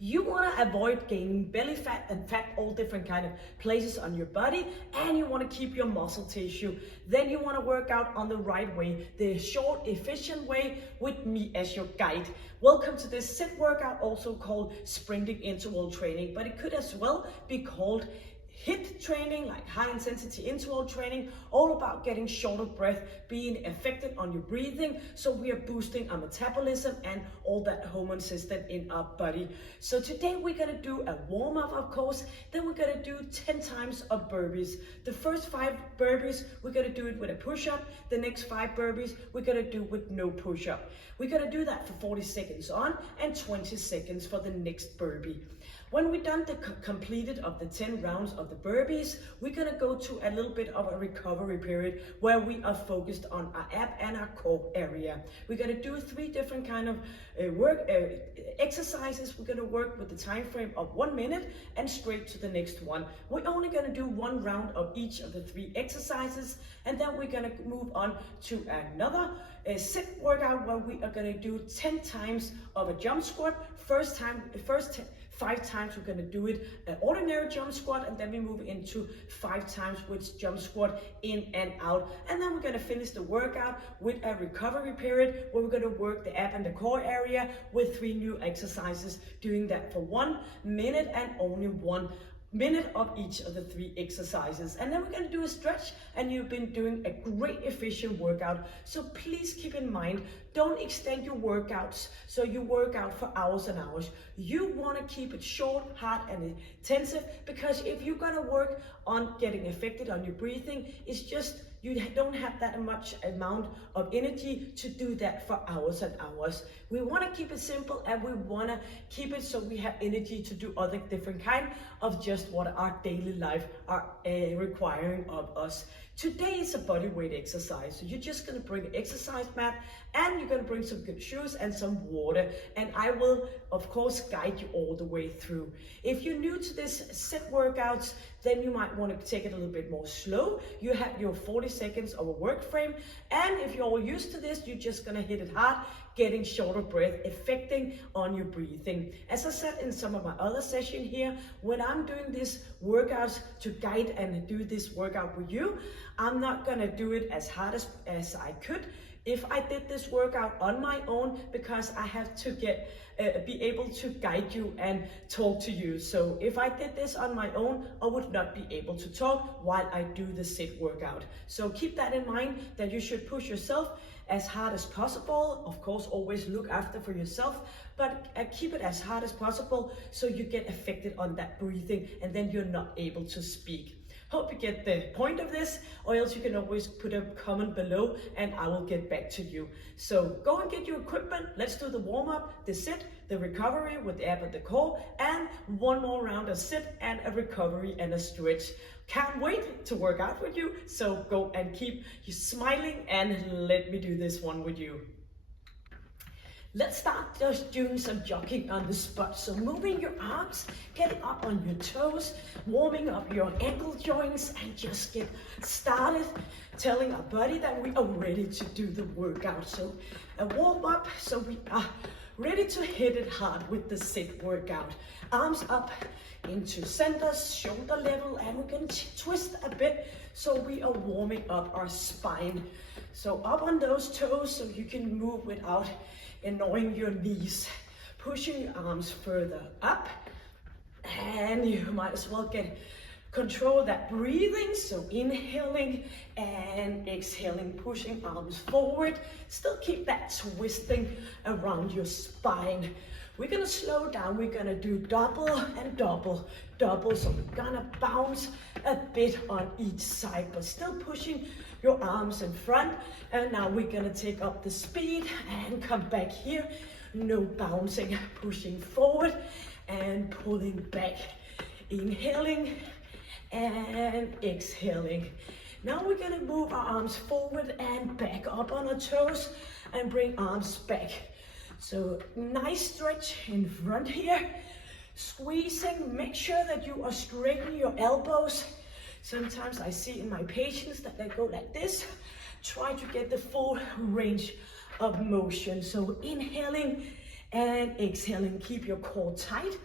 You want to avoid gaining belly fat and fat all different kind of places on your body, and you want to keep your muscle tissue. Then you want to work out on the right way, the short, efficient way with me as your guide. Welcome to this sit workout, also called sprinting interval training, but it could as well be called HIIT training, like high intensity interval training, all about getting short of breath, being effective on your breathing. So we are boosting our metabolism and all that hormone system in our body. So today we're gonna do a warm up, of course, then we're gonna do 10 times of burpees. The first 5 burpees, we're gonna do it with a push up. The next 5 burpees, we're gonna do with no push up. We're gonna do that for 40 seconds on and 20 seconds for the next burpee. When we're done the completed of the 10 rounds of the burpees, we're gonna go to a little bit of a recovery period where we are focused on our ab and our core area. We're gonna do 3 different kind of exercises. We're gonna work with the time frame of 1 minute and straight to the next one. We're only gonna do 1 round of each of the 3 exercises, and then we're gonna move on to another sit workout where we are gonna do 10 times of a jump squat. First 5 times we're gonna do it an ordinary jump squat, and then we move into 5 times with jump squat in and out. And then we're gonna finish the workout with a recovery period where we're gonna work the ab and the core area with 3 new exercises, doing that for 1 minute and only 1 minute of each of the 3 exercises. And then we're going to do a stretch, and you've been doing a great efficient workout. So please keep in mind, don't extend your workouts so you work out for hours and hours. You want to keep it short, hard and intensive, because if you're going to work on getting affected on your breathing, it's just you don't have that much amount of energy to do that for hours and hours. We want to keep it simple, and we want to keep it so we have energy to do other different kind of just what our daily life are requiring of us. Today is a body weight exercise. So you're just going to bring an exercise mat, and you're going to bring some good shoes and some water, and I will of course guide you all the way through. If you're new to this sit workouts, then you might want to take it a little bit more slow. You have your 40 seconds of a work frame, and if you're all used to this, you're just going to hit it hard, getting shorter breath, affecting on your breathing. As I said in some of my other sessions here, when I'm doing these workouts to guide and do this workout with you, I'm not gonna do it as hard as I could if I did this workout on my own, because I have to be able to guide you and talk to you. So if I did this on my own, I would not be able to talk while I do the sit workout. So keep that in mind, that you should push yourself as hard as possible. Of course, always look after for yourself, but keep it as hard as possible so you get affected on that breathing, and then you're not able to speak. Hope you get the point of this, or else you can always put a comment below and I will get back to you. So go and get your equipment. Let's do the warm up, the sit, the recovery with the ab and the core, and 1 more round of sit and a recovery and a stretch. Can't wait to work out with you. So go and keep you smiling, and let me do this one with you. Let's start just doing some jogging on the spot. So moving your arms, getting up on your toes, warming up your ankle joints, and just get started, telling our body that we are ready to do the workout. So a warm up, so we are ready to hit it hard with the sit workout. Arms up into center, shoulder level, and we're going to twist a bit so we are warming up our spine. So up on those toes so you can move without annoying your knees. Pushing your arms further up, and you might as well control that breathing. So inhaling and exhaling, pushing arms forward. Still keep that twisting around your spine. We're gonna slow down. We're gonna do double and double, double. So we're gonna bounce a bit on each side, but still pushing your arms in front. And now we're gonna take up the speed and come back here. No bouncing, pushing forward and pulling back. Inhaling and exhaling. Now we're gonna move our arms forward and back up on our toes and bring arms back. So nice stretch in front here. Squeezing, make sure that you are straightening your elbows. Sometimes I see in my patients that they go like this. Try to get the full range of motion. So inhaling and exhaling. Keep your core tight.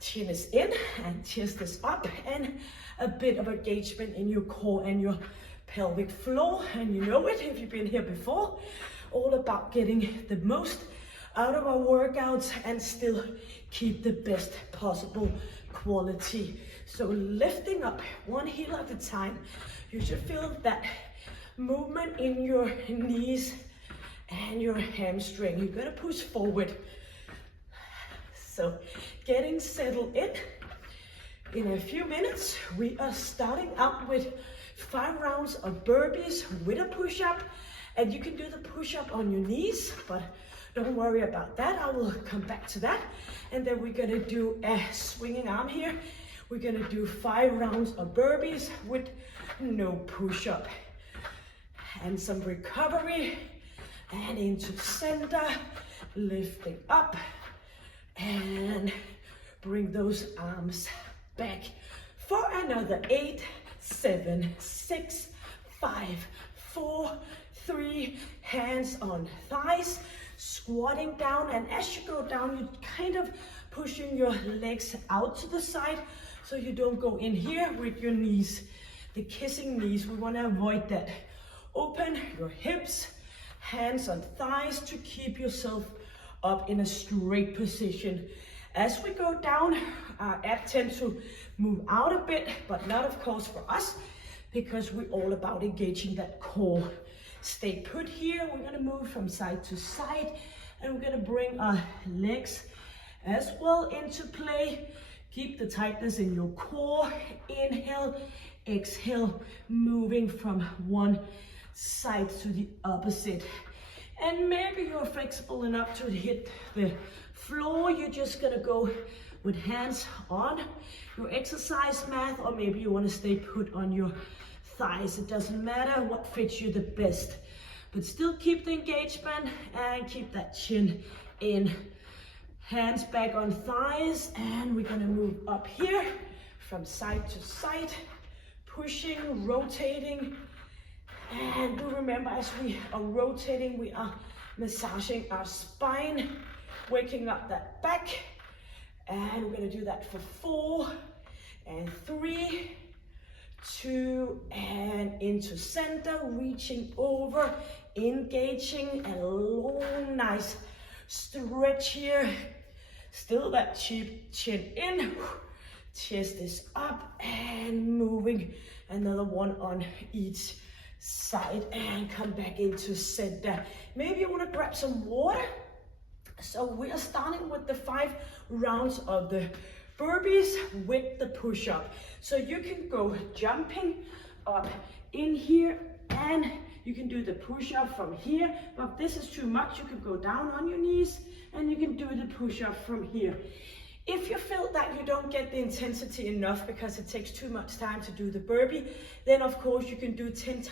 Chin is in and chest is up, and a bit of engagement in your core and your pelvic floor. And you know it if you've been here before, all about getting the most out of our workouts and still keep the best possible quality. So lifting up one heel at a time, you should feel that movement in your knees and your hamstring. You're gonna push forward. So getting settled in a few minutes, we are starting out with 5 rounds of burpees with a push-up, and you can do the push-up on your knees, but don't worry about that. I will come back to that. And then we're gonna do a swinging arm here. We're gonna do 5 rounds of burpees with no push-up. And some recovery, and into center, lifting up, and bring those arms back for another 8, 7, 6, 5, 4, 3, hands on thighs, squatting down, and as you go down, you're kind of pushing your legs out to the side so you don't go in here with your knees, the kissing knees. We want to avoid that. Open your hips, hands on thighs to keep yourself up in a straight position. As we go down, our abs tend to move out a bit, but not of course for us, because we're all about engaging that core. Stay put here. We're gonna move from side to side, and we're gonna bring our legs as well into play. Keep the tightness in your core. Inhale, exhale, moving from one side to the opposite. And maybe you're flexible enough to hit the floor. You're just gonna go with hands on your exercise mat, or maybe you wanna stay put on your thighs. It doesn't matter what fits you the best, but still keep the engagement and keep that chin in. Hands back on thighs, and we're gonna move up here from side to side, pushing, rotating. And do remember, as we are rotating, we are massaging our spine, waking up that back. And we're gonna do that for 4 and 3, 2, and into center, reaching over, engaging, and a long, nice stretch here. Still that chin in, chest is up, and moving. Another one on each side, and come back into center. Maybe you want to grab some water. So we are starting with the 5 rounds of the burpees with the push-up. So you can go jumping up in here, and you can do the push-up from here. But if this is too much, you can go down on your knees, and you can do the push-up from here. If you feel that you don't get the intensity enough because it takes too much time to do the burpee, then of course you can do 10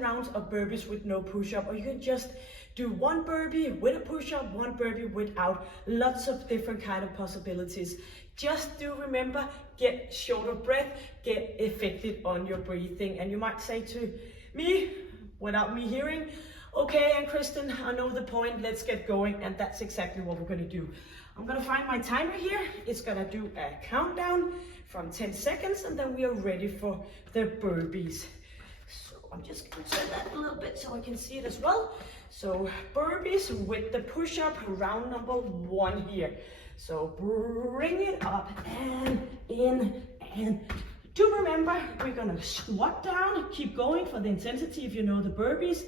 rounds of burpees with no push-up, or you can just do 1 burpee with a push-up, 1 burpee without. Lots of different kind of possibilities. Just do remember, get short of breath, get effective on your breathing. And you might say to me, without me hearing, okay, and Kristen, I know the point, let's get going. And that's exactly what we're gonna do. I'm gonna find my timer here. It's gonna do a countdown from 10 seconds, and then we are ready for the burpees. So I'm just gonna turn that a little bit so I can see it as well. So burpees with the push-up, round number 1 here. So bring it up and in, and do remember, we're gonna squat down, keep going for the intensity if you know the burpees.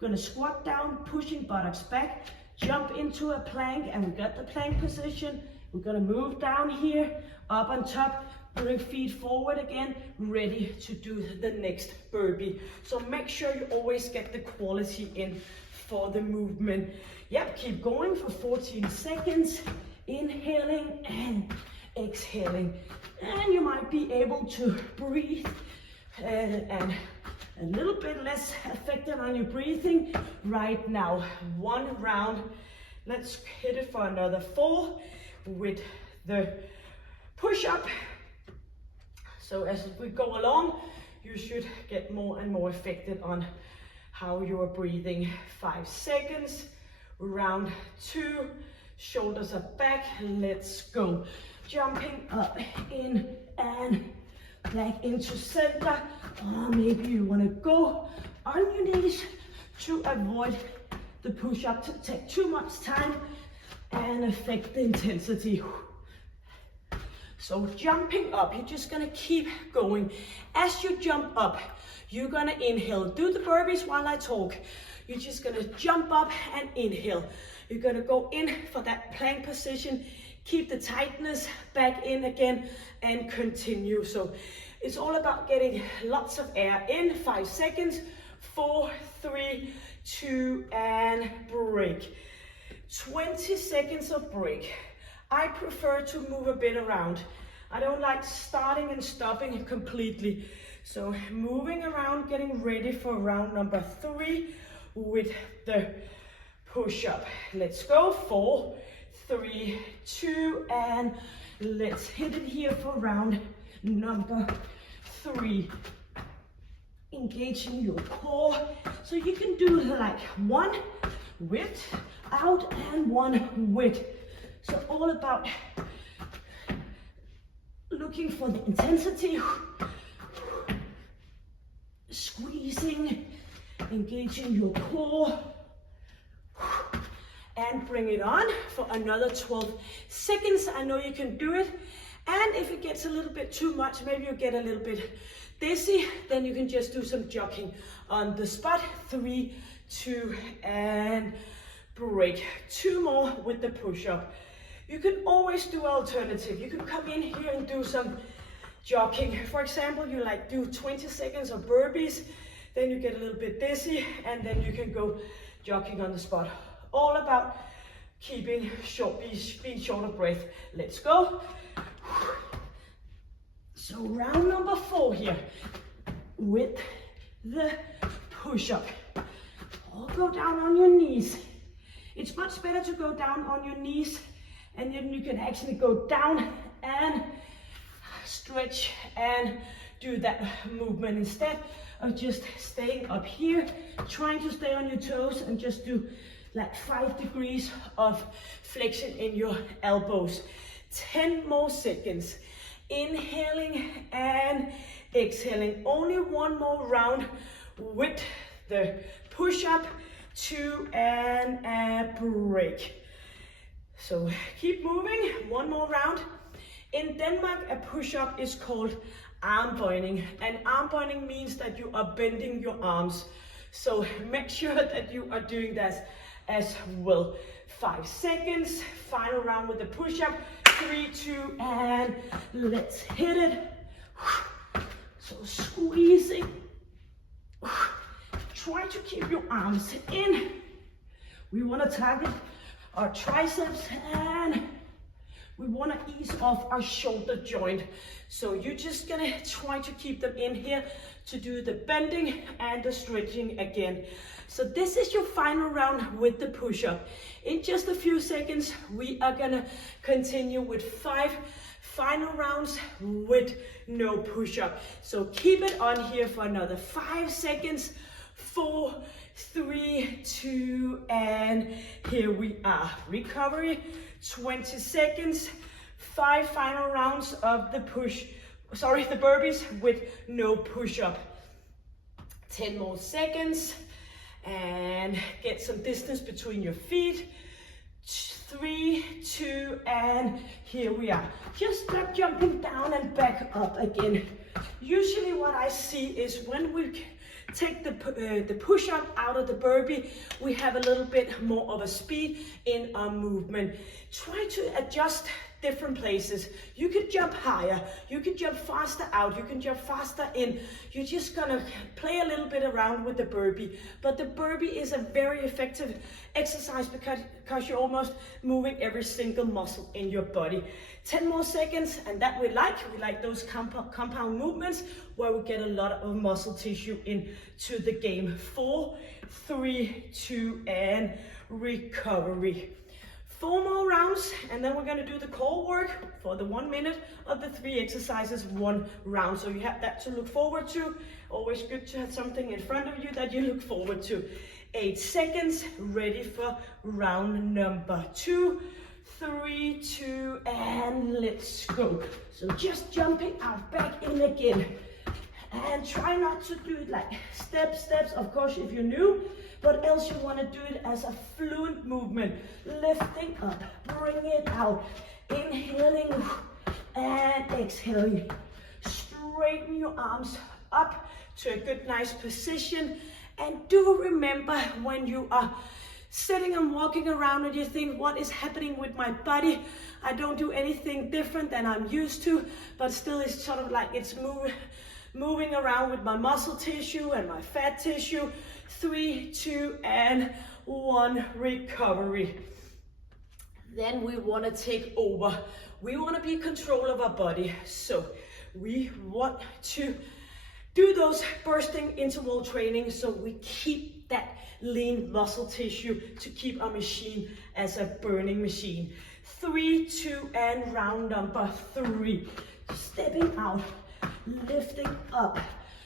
We're gonna squat down, pushing buttocks back, jump into a plank, and we got the plank position. We're gonna move down here, up on top, bring feet forward again, ready to do the next burpee. So make sure you always get the quality in for the movement. Yep, keep going for 14 seconds, inhaling and exhaling. And you might be able to breathe and a little bit less affected on your breathing right now. 1 round. Let's hit it for another 4 with the push-up. So as we go along, you should get more and more affected on how you are breathing. 5 seconds. Round 2, shoulders are back, let's go. Jumping up, in and back into center. Or maybe you want to go on your knees to avoid the push-up to take too much time and affect the intensity. So jumping up, you're just gonna keep going. As you jump up, you're gonna inhale. Do the burpees while I talk. You're just gonna jump up and inhale. You're gonna go in for that plank position. Keep the tightness, back in again, and continue. So it's all about getting lots of air in. 5 seconds, 4, 3, 2, and break. 20 seconds of break. I prefer to move a bit around. I don't like starting and stopping completely. So moving around, getting ready for round number 3 with the push-up. Let's go. 4, 3, 2, and let's hit it here for round number 3. Engaging your core. So you can do like 1 width out and 1 width. So all about looking for the intensity, squeezing, engaging your core, and bring it on for another 12 seconds. I know you can do it. And if it gets a little bit too much, maybe you get a little bit dizzy, then you can just do some jogging on the spot. 3, 2, and break. 2 more with the push-up. You can always do alternative. You can come in here and do some jogging. For example, you like do 20 seconds of burpees, then you get a little bit dizzy, and then you can go jogging on the spot. All about keeping short, being short of breath. Let's go. So round number 4 here with the push-up. Or go down on your knees. It's much better to go down on your knees, and then you can actually go down and stretch and do that movement instead of just staying up here, trying to stay on your toes and just do like 5 degrees of flexion in your elbows. 10 more seconds. Inhaling and exhaling. Only 1 more round with the push-up. 2 and a break. So keep moving. 1 more round. In Denmark, a push-up is called armbøjning, and armbøjning means that you are bending your arms. So make sure that you are doing that as well. 5 seconds. Final round with the push-up. 3, 2, and let's hit it. So squeezing. Try to keep your arms in. We want to target our triceps, and we want to ease off our shoulder joint. So you're just gonna try to keep them in here to do the bending and the stretching again. So this is your final round with the push-up. In just a few seconds, we are gonna continue with 5 final rounds with no push-up. So keep it on here for another 5 seconds. 4, 3, 2, and here we are. Recovery, 20 seconds. 5 final rounds of the the burpees with no push-up. 10 more seconds, and get some distance between your feet. 3, 2, and here we are. Just start jumping down and back up again. Usually what I see is when we take the push-up out of the burpee, we have a little bit more of a speed in our movement. Try to adjust different places. You can jump higher, you can jump faster out, you can jump faster in. You're just gonna play a little bit around with the burpee. But the burpee is a very effective exercise because you're almost moving every single muscle in your body. 10 more seconds, and that we like those compound movements where we get a lot of muscle tissue into the game. 4, 3, 2, and recovery. 4 more rounds, and then we're going to do the core work for the 1 minute of the 3 exercises, 1 round. So you have that to look forward to. Always good to have something in front of you that you look forward to. 8 seconds. Ready for round number 2. 3, 2, and let's go. So just jumping out, back in again. And try not to do it like steps, of course, if you're new, but else you want to do it as a fluent movement. Lifting up, bring it out, inhaling and exhaling. Straighten your arms up to a good, nice position. And do remember, when you are sitting and walking around and you think, what is happening with my body? I don't do anything different than I'm used to, but still it's sort of like it's moving around with my muscle tissue and my fat tissue. 3, 2, and 1, recovery. Then we want to take over. We want to be in control of our body. So we want to do those bursting interval training so we keep that lean muscle tissue to keep our machine as a burning machine. 3, 2, and round number 3. Stepping out, lifting up.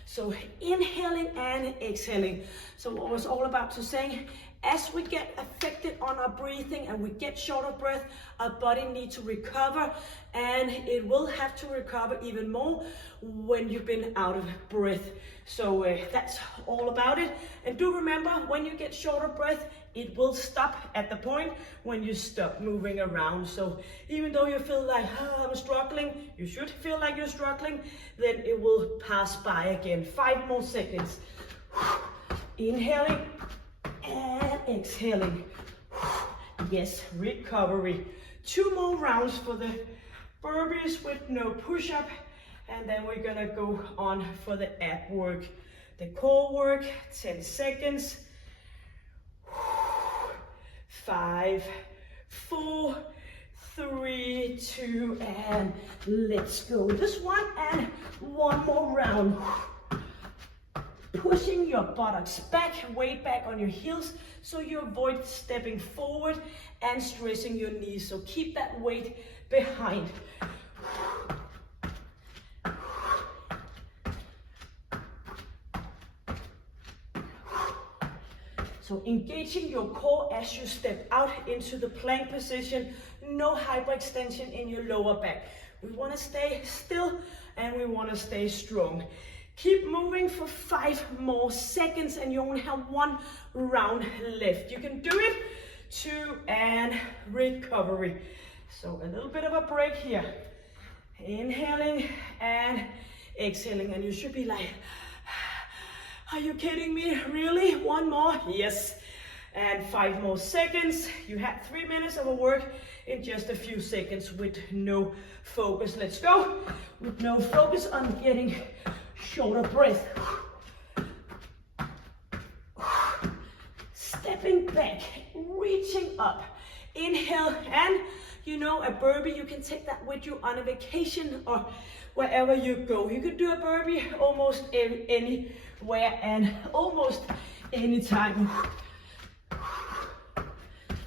So inhaling and exhaling. So what I was all about to say, as we get affected on our breathing and we get short of breath, our body needs to recover, and it will have to recover even more when you've been out of breath. So that's all about it. And do remember, when you get short of breath, it will stop at the point when you stop moving around. So even though you feel like, oh, I'm struggling, you should feel like you're struggling, then it will pass by again. 5 more seconds. Inhaling and exhaling. Yes, recovery. 2 more rounds for the burpees with no push-up, and then we're gonna go on for the ab work, the core work. 10 seconds. 5, 4, 3, 2, and let's go. This one and 1 more round. Pushing your buttocks back, weight back on your heels, so you avoid stepping forward and stressing your knees. So keep that weight behind. So engaging your core as you step out into the plank position. No hyperextension in your lower back. We want to stay still and we want to stay strong. Keep moving for 5 more seconds, and you only have 1 round left. You can do it. 2, and recovery. So a little bit of a break here. Inhaling and exhaling, and you should be like, are you kidding me? Really? 1 more? Yes. And 5 more seconds. You had 3 minutes of a work in just a few seconds with no focus. Let's go. With no focus on getting short of breath. Stepping back, reaching up. Inhale, and you know, a burpee, you can take that with you on a vacation or wherever you go. You could do a burpee almost anywhere and almost anytime.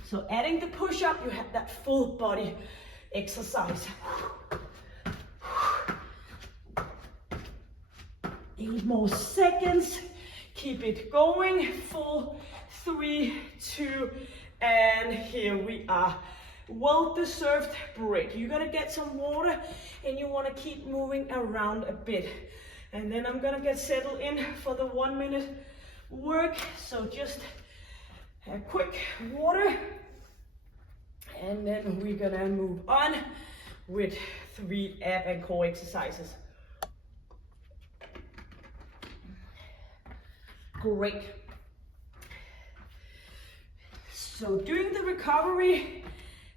So adding the push-up, you have that full body exercise. 8 more seconds. Keep it going. 4, 3, 2, and here we are. Well-deserved break. You're gonna get some water and you wanna keep moving around a bit. And then I'm gonna get settled in for the 1 minute work. So just a quick water. And then we're gonna move on with 3 ab and core exercises. Great. So doing the recovery,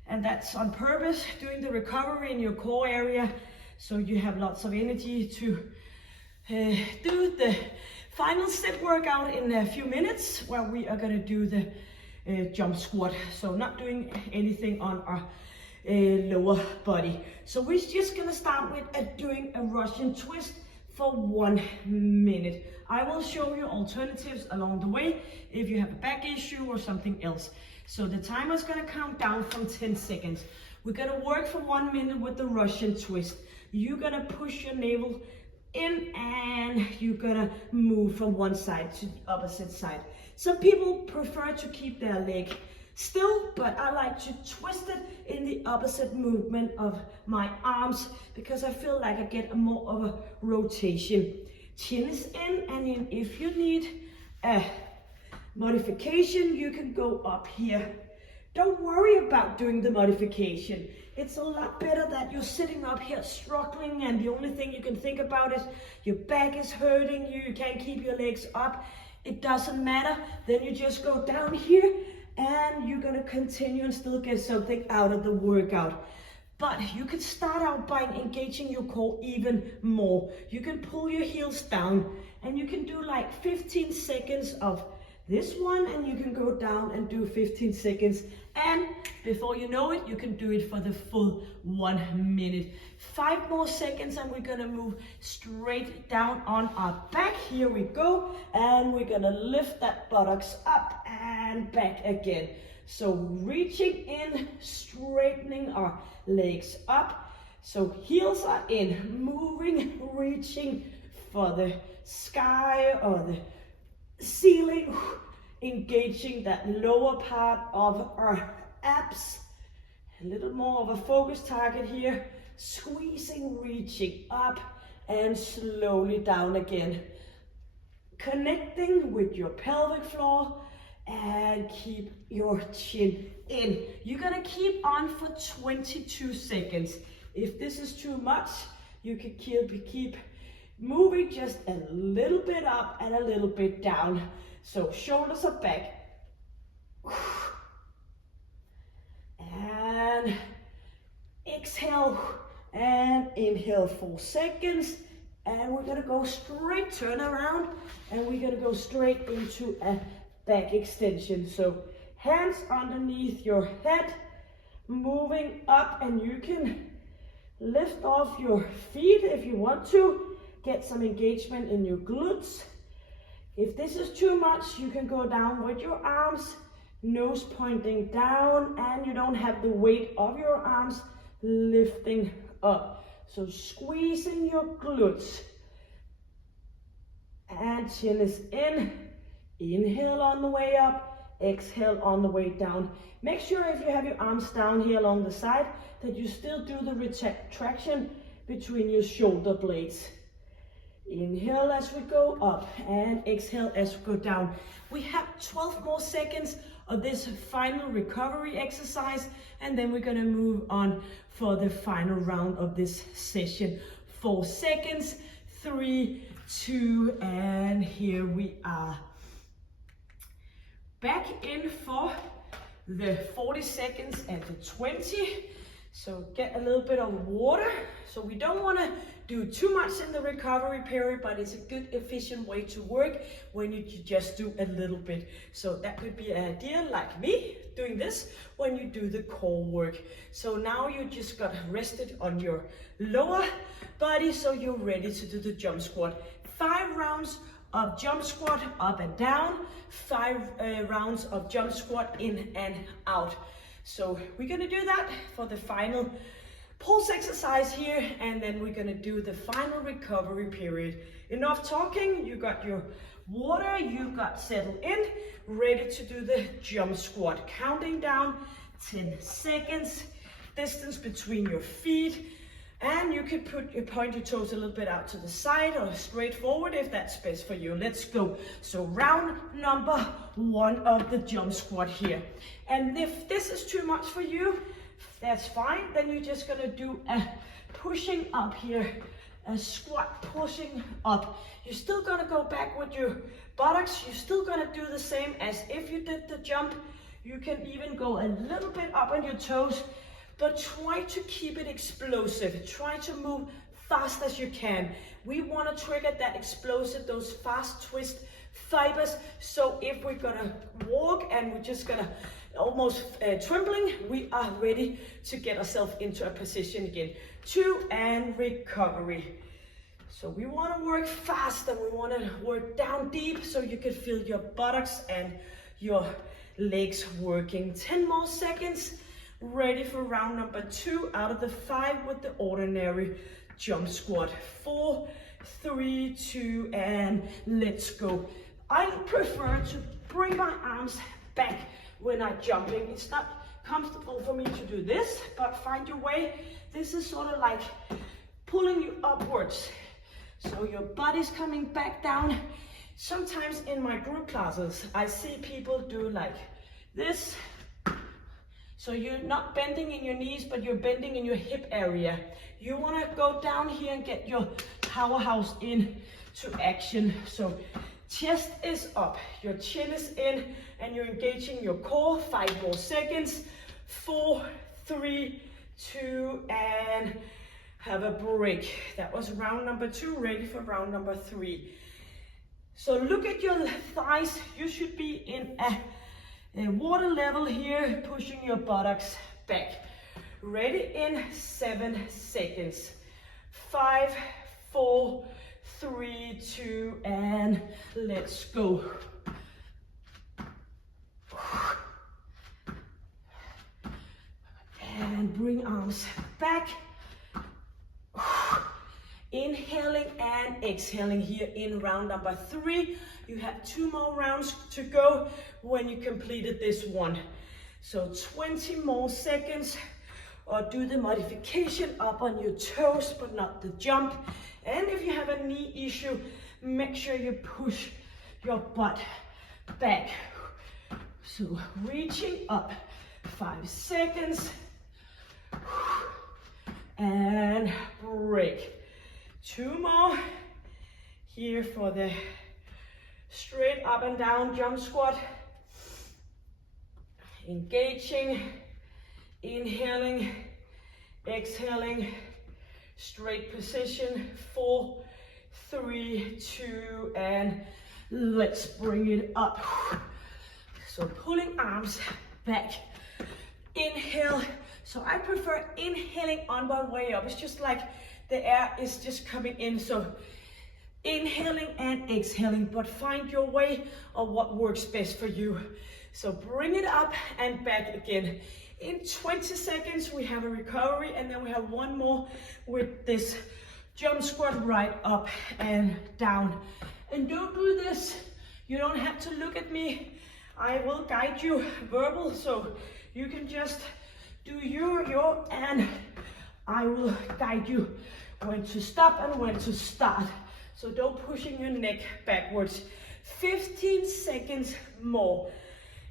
and that's on purpose, doing the recovery in your core area so you have lots of energy to do the final set workout in a few minutes, where we are going to do the jump squat. So not doing anything on our lower body. So we're just going to start with doing a Russian twist for 1 minute. I will show you alternatives along the way if you have a back issue or something else. So the timer is going to count down from 10 seconds. We're going to work for 1 minute with the Russian twist. You're going to push your navel in, and you're gonna move from one side to the opposite side. Some people prefer to keep their leg still, but I like to twist it in the opposite movement of my arms because I feel like I get more of a rotation. Chin is in, and then if you need a modification, you can go up here. Don't worry about doing the modification. It's a lot better that you're sitting up here struggling and the only thing you can think about is your back is hurting you can't keep your legs up. It doesn't matter. Then you just go down here and you're gonna continue and still get something out of the workout. But you can start out by engaging your core even more. You can pull your heels down and you can do like 15 seconds of this one, and you can go down and do 15 seconds. And before you know it, you can do it for the full 1 minute. 5 more seconds and we're gonna move straight down on our back. Here we go. And we're gonna lift that buttocks up and back again. So reaching in, straightening our legs up. So heels are in, moving, reaching for the sky or the ceiling, engaging that lower part of our abs. A little more of a focus target here. Squeezing, reaching up and slowly down again. Connecting with your pelvic floor and keep your chin in. You're gonna keep on for 22 seconds. If this is too much, you can keep moving just a little bit up and a little bit down. So shoulders are back. And exhale and inhale 4 seconds. And we're gonna go straight, turn around, and we're gonna go straight into a back extension. So hands underneath your head, moving up, and you can lift off your feet if you want to. Get some engagement in your glutes. If this is too much, you can go down with your arms, nose pointing down, and you don't have the weight of your arms lifting up. So squeezing your glutes. And chin is in. Inhale on the way up, exhale on the way down. Make sure if you have your arms down here along the side that you still do the retraction between your shoulder blades. Inhale as we go up and exhale as we go down. We have 12 more seconds of this final recovery exercise, and then we're gonna move on for the final round of this session. 4 seconds, 3, 2, and here we are. Back in for the 40 seconds and the 20. So get a little bit of water. So we don't want to do too much in the recovery period, but it's a good, efficient way to work when you just do a little bit. So that would be an idea, like me doing this when you do the core work. So now you just got rested on your lower body, so you're ready to do the jump squat. 5 rounds of jump squat up and down, 5 rounds of jump squat in and out. So we're gonna do that for the final pulse exercise here, and then we're gonna do the final recovery period. Enough talking, you got your water, you got settled in, ready to do the jump squat. Counting down 10 seconds, distance between your feet, and you can point your toes a little bit out to the side or straight forward if that's best for you. Let's go. So round number 1 of the jump squat here. And if this is too much for you, that's fine. Then you're just gonna do a pushing up here, a squat pushing up. You're still gonna go back with your buttocks. You're still gonna do the same as if you did the jump. You can even go a little bit up on your toes, but try to keep it explosive. Try to move fast as you can. We want to trigger that explosive, those fast twist fibers. So if we're gonna walk and we're just gonna almost trembling, we are ready to get ourselves into a position again. 2 and recovery. So we want to work fast and we want to work down deep so you can feel your buttocks and your legs working. 10 more seconds. Ready for round number 2 out of the 5 with the ordinary jump squat. 4, 3, 2, and let's go. I prefer to bring my arms back when I'm jumping. It's not comfortable for me to do this, but find your way. This is sort of like pulling you upwards. So your body's coming back down. Sometimes in my group classes, I see people do like this. So you're not bending in your knees, but you're bending in your hip area. You want to go down here and get your powerhouse in to action. So chest is up, your chin is in, and you're engaging your core. 5 more seconds. 4, 3, 2, and have a break. That was round number 2, ready for round number 3. So look at your thighs. You should be in a water level here, pushing your buttocks back. Ready in 7 seconds. 5, 4, 3, 2, and let's go. And bring arms back. Inhaling and exhaling here in round number 3. You have 2 more rounds to go when you completed this one. So 20 more seconds, or do the modification up on your toes, but not the jump. And if you have a knee issue, make sure you push your butt back. So reaching up, 5 seconds, and break. 2 more here for the straight up and down jump squat. Engaging, inhaling, exhaling, straight position. 4, 3, 2, and let's bring it up. So pulling arms back. Inhale. So I prefer inhaling on my way up. It's just like the air is just coming in. So inhaling and exhaling, but find your way of what works best for you. So bring it up and back again. In 20 seconds, we have a recovery, and then we have 1 more with this jump squat right up and down. And don't do this. You don't have to look at me. I will guide you verbal, so you can just do your, and I will guide you when to stop and when to start. So don't pushing your neck backwards. 15 seconds more.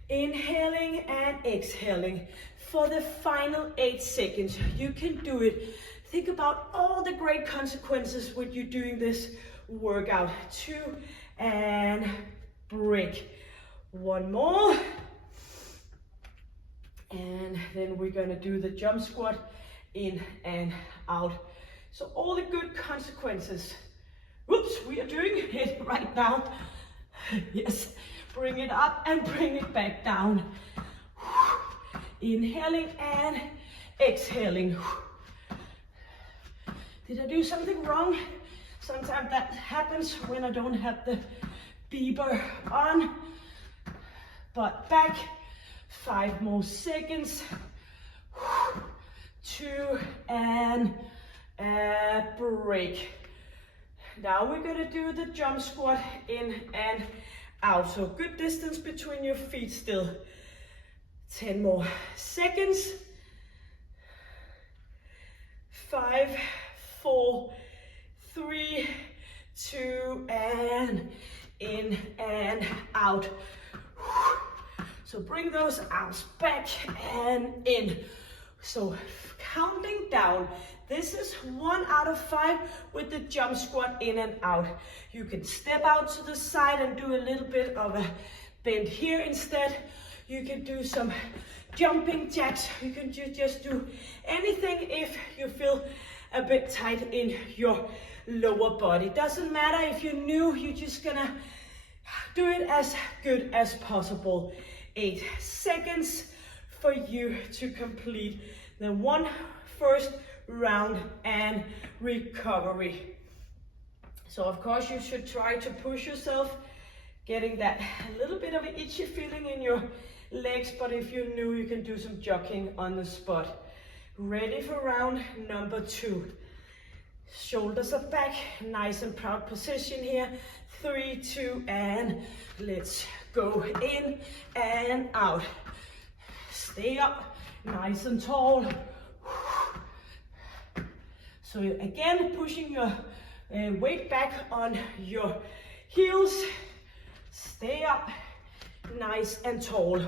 Inhaling and exhaling for the final 8 seconds. You can do it. Think about all the great consequences with you doing this workout. 2, and break. 1 more. And then we're gonna do the jump squat in and out. So all the good consequences. Whoops, we are doing it right now. Yes, bring it up and bring it back down. Inhaling and exhaling. Did I do something wrong? Sometimes that happens when I don't have the beeper on. But back. 5 more seconds. 2, and a break. Now we're gonna do the jump squat in and out. So good distance between your feet still. 10 more seconds. 5, 4, 3, 2, and in and out. So bring those arms back and in. So counting down. This is 1 out of 5 with the jump squat in and out. You can step out to the side and do a little bit of a bend here instead. You can do some jumping jacks. You can just do anything if you feel a bit tight in your lower body. Doesn't matter if you're new, you're just gonna do it as good as possible. 8 seconds for you to complete the first round and recovery. So of course you should try to push yourself, getting that little bit of an itchy feeling in your legs, but if you're new, you can do some jogging on the spot. Ready for round number 2. Shoulders are back, nice and proud position here. 3, 2, and let's go in and out. Stay up, nice and tall. So again, pushing your weight back on your heels. Stay up, nice and tall.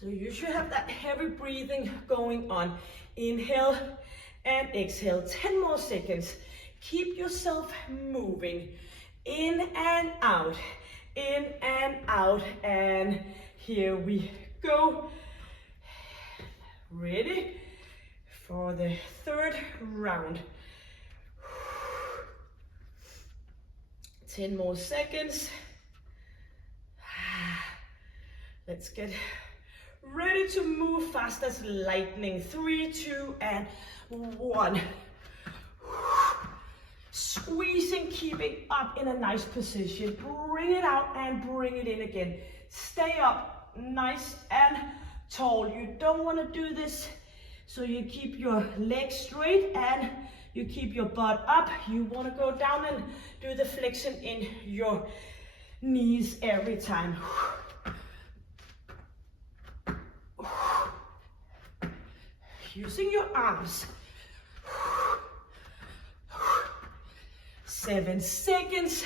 So you should have that heavy breathing going on. Inhale and exhale. 10 more seconds. Keep yourself moving. In and out. In and out. And here we go. Ready for the third round. 10 more seconds. Let's get ready to move fast as lightning. 3, 2, and 1. Squeezing, keeping up in a nice position. Bring it out and bring it in again. Stay up, nice and tall. You don't want to do this, so you keep your legs straight and you keep your butt up. You want to go down and do the flexion in your knees every time. Using your arms. 7 seconds.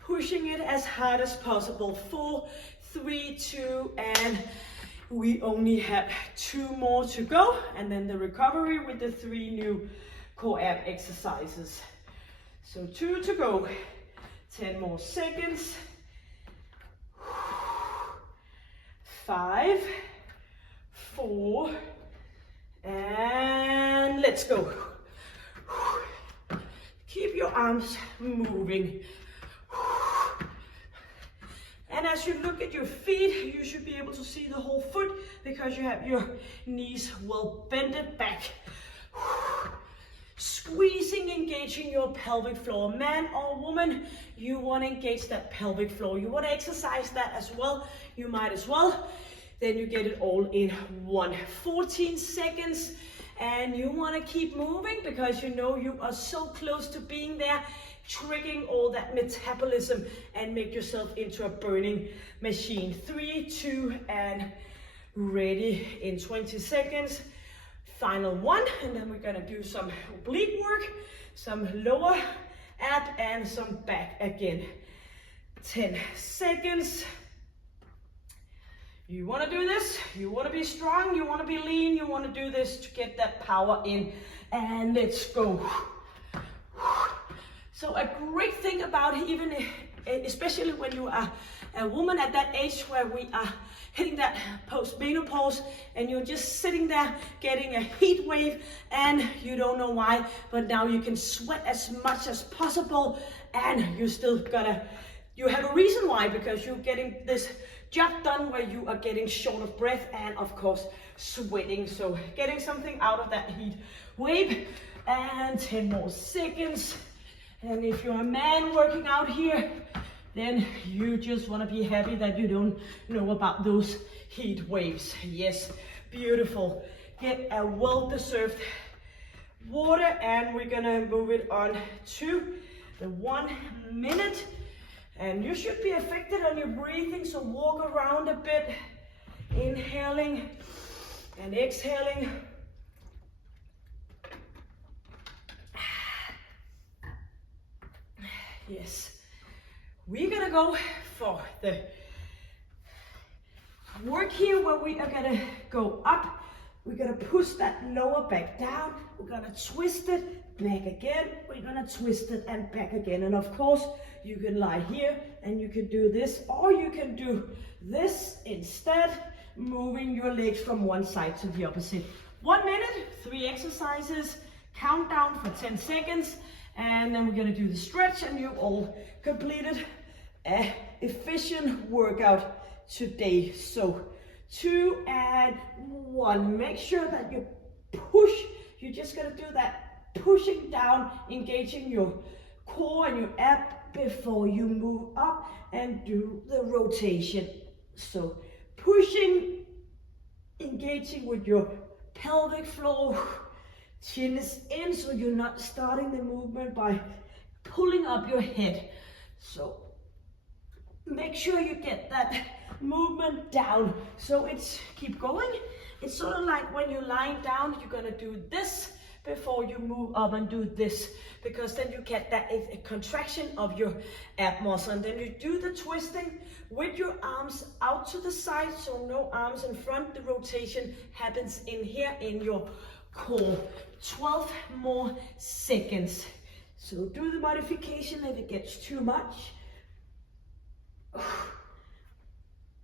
Pushing it as hard as possible. 4, 3, 2, and we only have 2 more to go. And then the recovery with the 3 new core ab exercises. So 2 to go. 10 more seconds. 5, 4, and let's go. Keep your arms moving. And as you look at your feet, you should be able to see the whole foot because you have your knees well bended back. Squeezing, engaging your pelvic floor. Man or woman, you want to engage that pelvic floor. You want to exercise that as well. You might as well. Then you get it all in one. 14 seconds. And you want to keep moving because you know you are so close to being there, triggering all that metabolism and make yourself into a burning machine. 3, 2, and ready in 20 seconds. Final one, and then we're gonna do some oblique work, some lower ab and some back again. 10 seconds. You want to do this, you want to be strong, you want to be lean, you want to do this to get that power in, and let's go. So a great thing about even, especially when you are a woman at that age where we are hitting that post-menopause and you're just sitting there getting a heat wave and you don't know why, but now you can sweat as much as possible and you're still you have a reason why, because you're getting this job done where you are getting short of breath and of course sweating. So getting something out of that heat wave, and 10 more seconds. And if you're a man working out here, then you just want to be happy that you don't know about those heat waves. Yes, beautiful. Get a well-deserved water, and we're gonna move it on to the 1 minute. And you should be affected on your breathing, so walk around a bit, inhaling and exhaling. Yes, we're gonna go for the work here where we are gonna go up. We're gonna push that lower back down. We're gonna twist it back again. We're gonna twist it and back again. And of course, you can lie here and you can do this, or you can do this instead, moving your legs from one side to the opposite. 1 minute, 3 exercises, countdown for 10 seconds, and then we're gonna do the stretch, and you've all completed an efficient workout today. So 2 and 1. Make sure that you push. You're just gonna do that pushing down, engaging your core and your ab before you move up and do the rotation. So pushing engaging with your pelvic floor. Chin is in, so you're not starting the movement by pulling up your head. So make sure you get that movement down. So it's keep going. It's sort of like when you're lying down, you're gonna do this before you move up and do this, because then you get that a contraction of your ab muscle. And then you do the twisting with your arms out to the side, so no arms in front. The rotation happens in here in your core. 12 more seconds. So do the modification if it gets too much.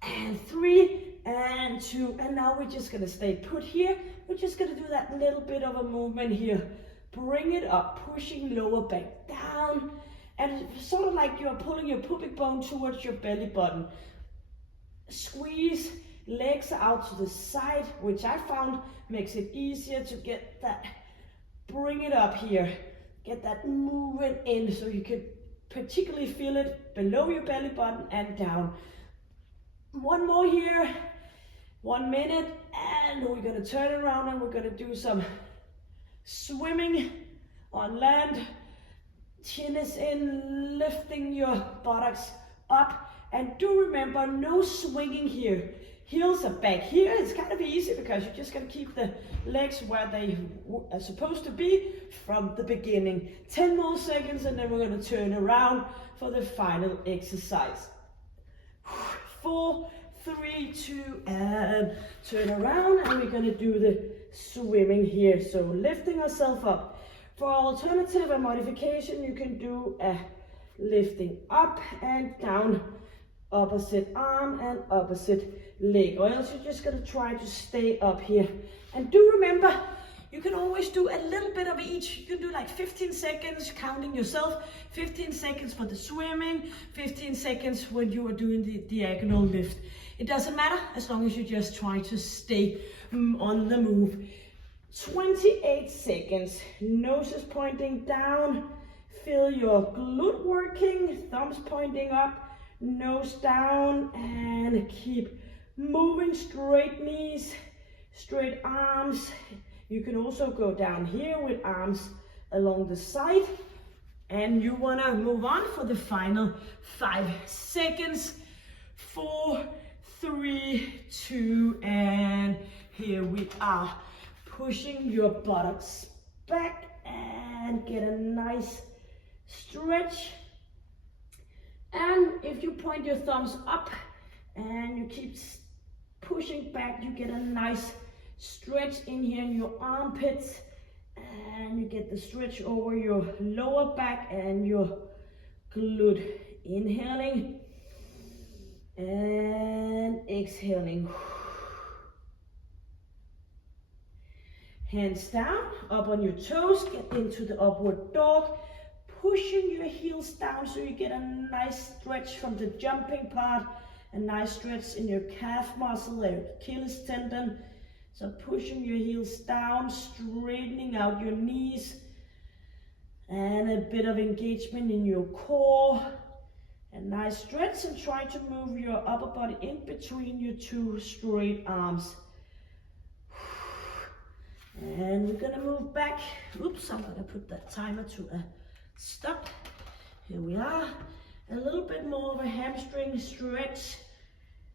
And 3 and 2, and now we're just gonna stay put here. We're just gonna do that little bit of a movement here. Bring it up, pushing lower back down, and sort of like you're pulling your pubic bone towards your belly button. Squeeze, legs out to the side, which I found makes it easier to get that. Bring it up here, get that movement in, so you can particularly feel it below your belly button and down. One more here, 1 minute, and we're gonna turn around and we're gonna do some swimming on land. Chin is in, lifting your buttocks up, and do remember, no swinging here. Heels are back here. It's kind of easy because you're just gonna keep the legs where they are supposed to be from the beginning. 10 more seconds, and then we're gonna turn around for the final exercise. 4, 3, 2, and turn around, and we're gonna do the swimming here. So lifting ourselves up. For alternative and modification, you can do a lifting up and down, opposite arm and opposite leg, or else you're just gonna try to stay up here. And do remember, you can always do a little bit of each. You can do like 15 seconds counting yourself, 15 seconds for the swimming, 15 seconds when you are doing the diagonal lift. It doesn't matter as long as you just try to stay on the move. 28 seconds, nose is pointing down, feel your glute working, thumbs pointing up, nose down, and keep moving. Straight knees, straight arms. You can also go down here with arms along the side, and you want to move on for the final 5 seconds. 4, 3, 2, and here we are. Pushing your buttocks back and get a nice stretch. And if you point your thumbs up and you keep pushing back, you get a nice stretch in here in your armpits, and you get the stretch over your lower back and your glute. Inhaling and exhaling. Hands down, up on your toes, get into the upward dog, pushing your heels down so you get a nice stretch from the jumping part, a nice stretch in your calf muscle, the Achilles tendon. So pushing your heels down, straightening out your knees, and a bit of engagement in your core. A nice stretch, and try to move your upper body in between your 2 straight arms. And we're gonna move back. Oops, I'm gonna put that timer to a stop. Here we are. A little bit more of a hamstring stretch.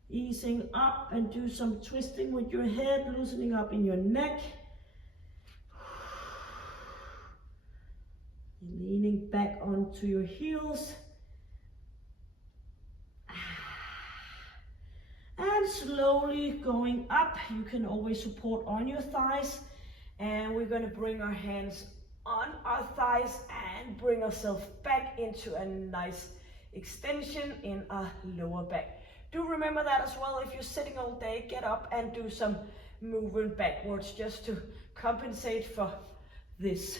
Easing up, and do some twisting with your head, loosening up in your neck. Leaning back onto your heels. And slowly going up. You can always support on your thighs. And we're going to bring our hands on our thighs and bring ourselves back into a nice extension in our lower back. Do remember that as well. If you're sitting all day, get up and do some movement backwards just to compensate for this.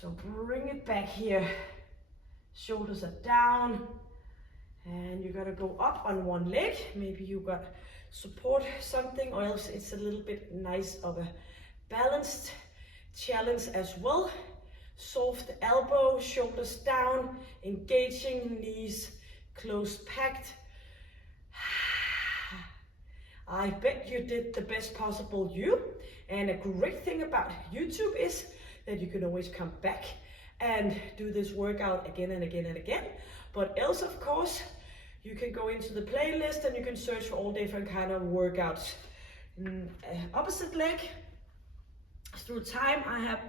So bring it back here. Shoulders are down. And you're gonna go up on one leg. Maybe you got support something, or else it's a little bit nice of a balanced challenge as well. Soft elbow, shoulders down, engaging, knees close packed. I bet you did the best possible you. And a great thing about YouTube is that you can always come back and do this workout again and again and again. But else, of course, you can go into the playlist and you can search for all different kind of workouts. Opposite leg, through time, I have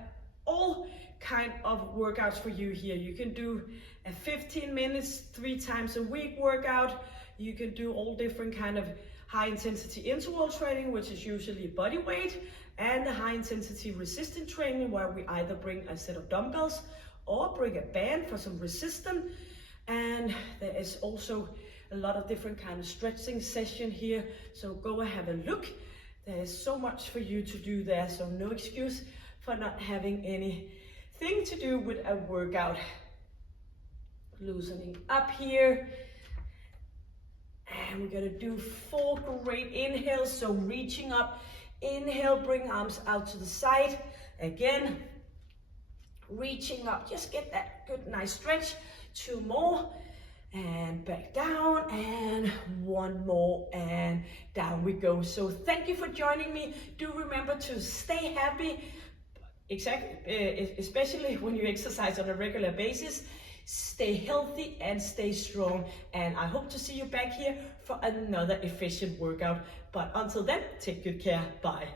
all kind of workouts for you here. You can do a 15 minutes, 3 times a week workout. You can do all different kind of high intensity interval training, which is usually body weight, and the high intensity resistance training, where we either bring a set of dumbbells or bring a band for some resistance. And there is also a lot of different kind of stretching session here. So go and have a look. There is so much for you to do there. So no excuse for not having anything to do with a workout. Loosening up here. And we're gonna do 4 great inhales. So reaching up, inhale, bring arms out to the side. Again, reaching up, just get that good nice stretch. 2 more, and back down, and 1 more, and down we go. So thank you for joining me. Do remember to stay happy, especially when you exercise on a regular basis. Stay healthy and stay strong, and I hope to see you back here for another efficient workout. But until then, take good care. Bye.